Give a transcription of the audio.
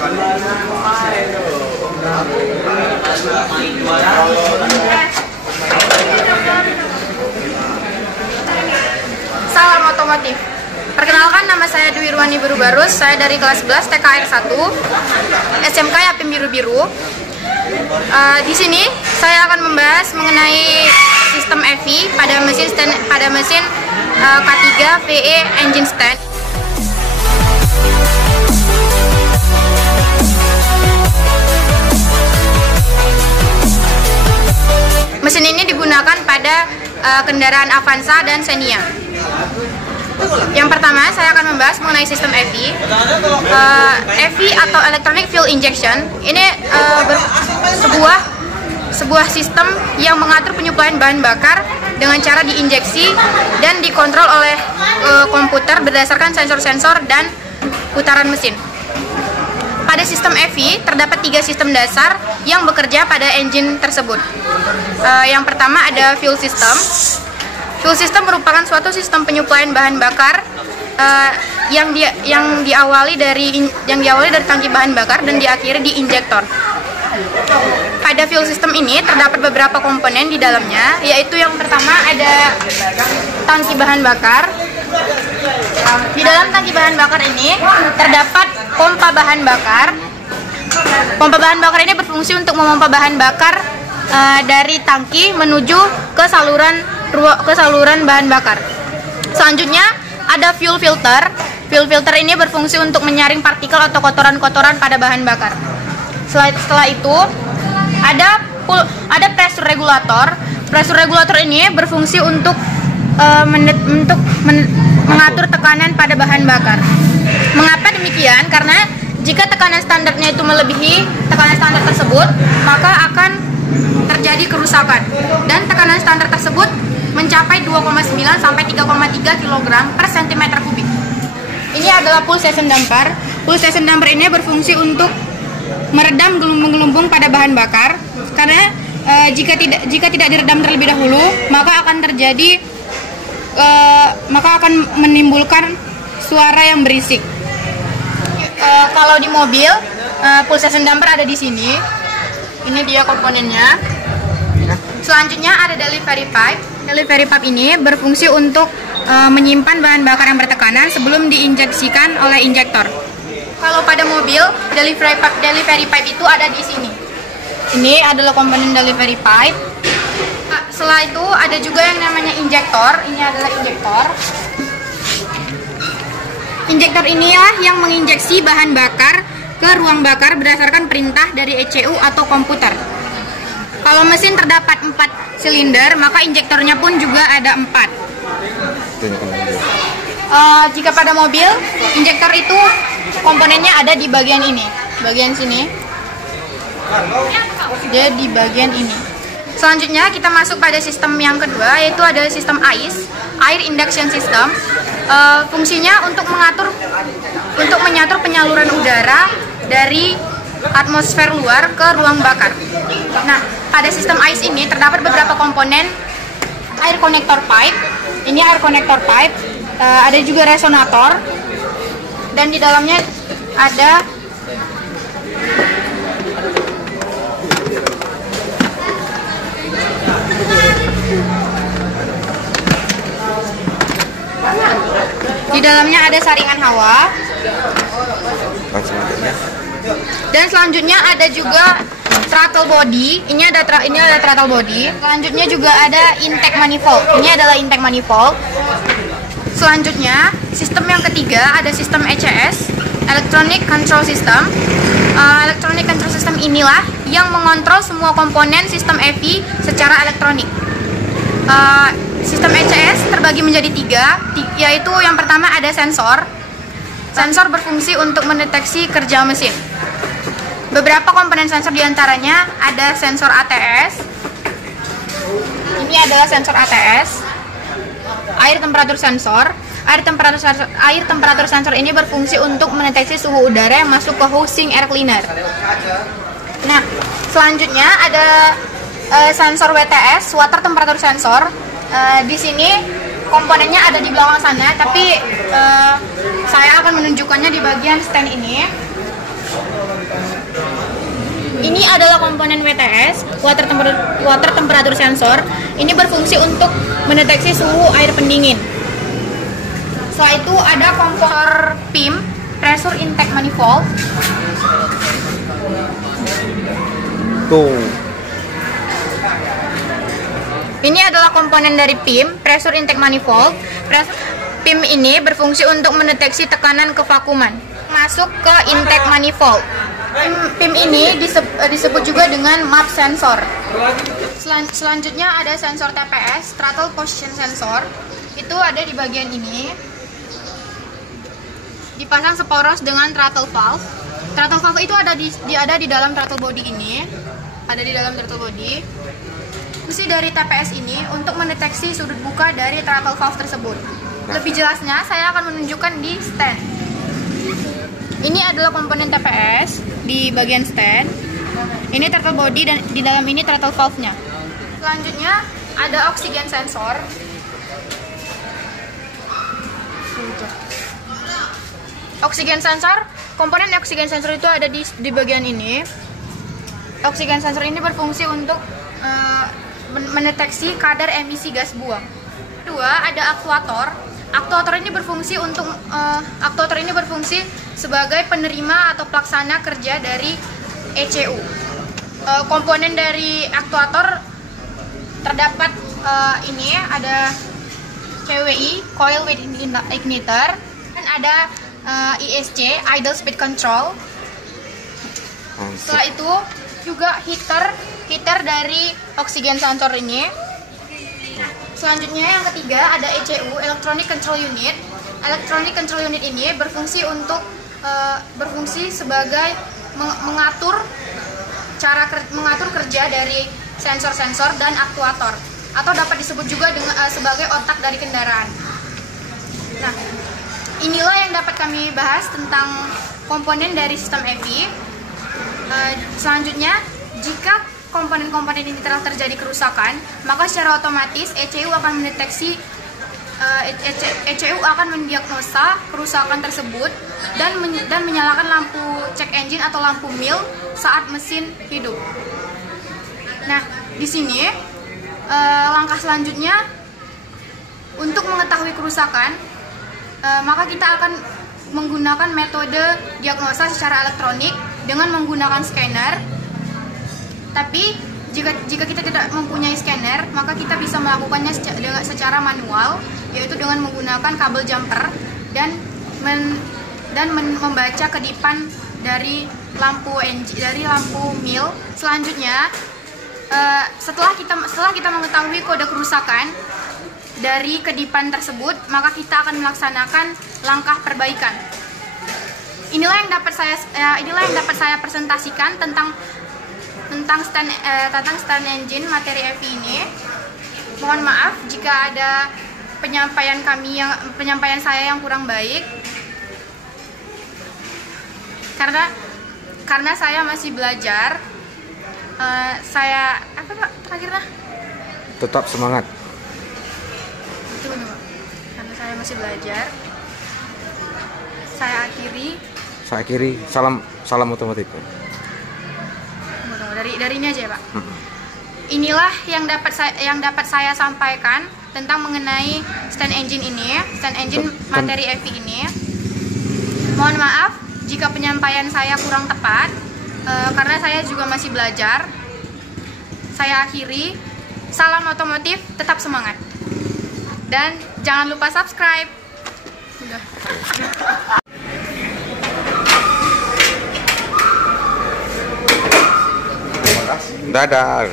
Salam otomotif. Perkenalkan, nama saya Dwi Ruwani Barubarus. Saya dari kelas 11 TKR 1 SMK Yapim Biru-Biru. Di sini saya akan membahas mengenai sistem EVI pada mesin K3 VE engine stand. Mesin ini digunakan pada kendaraan Avanza dan Xenia. Yang pertama, saya akan membahas mengenai sistem EVI. EVI atau Electronic Fuel Injection ini sebuah sistem yang mengatur penyuplaian bahan bakar dengan cara diinjeksi dan dikontrol oleh komputer berdasarkan sensor-sensor dan putaran mesin. Pada sistem EVI terdapat 3 sistem dasar yang bekerja pada engine tersebut. Yang pertama ada fuel system. Fuel system merupakan suatu sistem penyuplaian bahan bakar yang diawali dari tangki bahan bakar dan diakhiri di injektor. Pada fuel system ini terdapat beberapa komponen di dalamnya, yaitu yang pertama ada tangki bahan bakar. Di dalam tangki bahan bakar ini terdapat pompa bahan bakar. Pompa bahan bakar ini berfungsi untuk memompa bahan bakar dari tangki menuju ke saluran bahan bakar. Selanjutnya ada fuel filter. Fuel filter ini berfungsi untuk menyaring partikel atau kotoran-kotoran pada bahan bakar. Setelah itu ada pressure regulator. Pressure regulator ini berfungsi untuk mengatur tekanan pada bahan bakar. Mengapa demikian? Karena jika tekanan standarnya itu melebihi tekanan standar tersebut, maka akan terjadi kerusakan. Dan tekanan standar tersebut mencapai 2,9 sampai 3,3 kg per cm kubik. Ini adalah pulsation damper. Pulsation damper ini berfungsi untuk meredam gelombang-gelombang pada bahan bakar. Karena jika tidak diredam terlebih dahulu, maka akan menimbulkan suara yang berisik. Kalau di mobil, pulsation damper ada di sini. Ini dia komponennya. Selanjutnya ada delivery pipe. Delivery pipe ini berfungsi untuk menyimpan bahan bakar yang bertekanan sebelum diinjeksikan oleh injektor. Kalau pada mobil, delivery pipe itu ada di sini. Ini adalah komponen delivery pipe. Setelah itu ada juga yang namanya injektor. Ini adalah injektor. Injektor inilah yang menginjeksi bahan bakar ke ruang bakar berdasarkan perintah dari ECU atau komputer. Kalau mesin terdapat 4 silinder, maka injektornya pun juga ada 4. Jika pada mobil, injektor itu komponennya ada di bagian ini, bagian sini. Dia di bagian ini. Selanjutnya kita masuk pada sistem yang kedua, yaitu adalah sistem AIS, Air Induction System. Fungsinya untuk menyatur penyaluran udara dari atmosfer luar ke ruang bakar. Nah, pada sistem AIS ini terdapat beberapa komponen. Air connector pipe. Ini air connector pipe. Ada juga resonator. Dan di dalamnya ada saringan hawa. Dan selanjutnya ada juga throttle body. Ini ada throttle body. Selanjutnya juga ada intake manifold. Ini adalah intake manifold. Selanjutnya, sistem yang ketiga ada sistem ECS, Electronic Control System. Electronic Control System inilah yang mengontrol semua komponen sistem EVI secara elektronik. Sistem ECS terbagi menjadi 3, yaitu yang pertama ada sensor. Sensor berfungsi untuk mendeteksi kerja mesin. Beberapa komponen sensor diantaranya ada sensor ATS. Ini adalah sensor ATS. Air temperatur sensor. Air temperatur sensor ini berfungsi untuk mendeteksi suhu udara yang masuk ke housing air cleaner. Nah, selanjutnya ada sensor WTS, water temperature sensor. Di sini komponennya ada di belakang sana, tapi saya akan menunjukkannya di bagian stand ini. Ini adalah komponen WTS, water temperature sensor. Ini berfungsi untuk mendeteksi suhu air pendingin. Setelah itu ada kompor PIM, pressure intake manifold. Tuh. Ini adalah komponen dari PIM, pressure intake manifold. PIM ini berfungsi untuk mendeteksi tekanan kevakuman. Masuk ke intake manifold. PIM ini disebut juga dengan map sensor. Selanjutnya ada sensor TPS, throttle position sensor. Itu ada di bagian ini. Dipasang seporos dengan throttle valve. Throttle valve itu ada di dalam throttle body ini. Ada di dalam throttle body. Fungsi dari TPS ini untuk mendeteksi sudut buka dari throttle valve tersebut. Lebih jelasnya saya akan menunjukkan di stand. Ini adalah komponen TPS di bagian stand. Ini throttle body dan di dalam ini throttle valve-nya. Selanjutnya ada oksigen sensor. Oksigen sensor, komponen oksigen sensor itu ada di bagian ini. Oksigen sensor ini berfungsi untuk mendeteksi kadar emisi gas buang. Kedua, ada aktuator. Aktuator ini berfungsi sebagai penerima atau pelaksana kerja dari ECU. Komponen dari aktuator terdapat ini ada CWI, coil with igniter, dan ada ISC, idle speed control. Setelah itu juga heater dari oksigen sensor ini. Selanjutnya yang ketiga ada ECU, electronic control unit. Electronic control unit ini berfungsi sebagai mengatur kerja dari sensor-sensor dan aktuator, atau dapat disebut juga sebagai otak dari kendaraan. Nah, inilah yang dapat kami bahas tentang komponen dari sistem EV. Selanjutnya, jika komponen-komponen ini telah terjadi kerusakan, maka secara otomatis ECU akan mendeteksi, ECU akan mendiagnosa kerusakan tersebut dan menyalakan lampu check engine atau lampu mil saat mesin hidup. Nah, di sini langkah selanjutnya untuk mengetahui kerusakan, maka kita akan menggunakan metode diagnosa secara elektronik dengan menggunakan scanner. Tapi jika kita tidak mempunyai scanner, maka kita bisa melakukannya secara manual, yaitu dengan menggunakan kabel jumper dan membaca kedipan dari lampu mil. Selanjutnya, setelah kita mengetahui kode kerusakan dari kedipan tersebut, maka kita akan melaksanakan langkah perbaikan. Inilah yang dapat saya presentasikan tentang stand engine materi EV ini. Mohon maaf jika ada penyampaian saya yang kurang baik, karena saya masih belajar. Saya apa Pak terakhirnya? Tetap semangat. Itu benar, Pak. Karena saya masih belajar. Saya akhiri. Salam otomotif. Dari ini aja ya, Pak. Inilah yang dapat saya sampaikan tentang mengenai stand engine ini, stand engine materi EV ini. Mohon maaf jika penyampaian saya kurang tepat, karena saya juga masih belajar. Saya akhiri. Salam otomotif, tetap semangat. Dan jangan lupa subscribe. Udah. Dadah.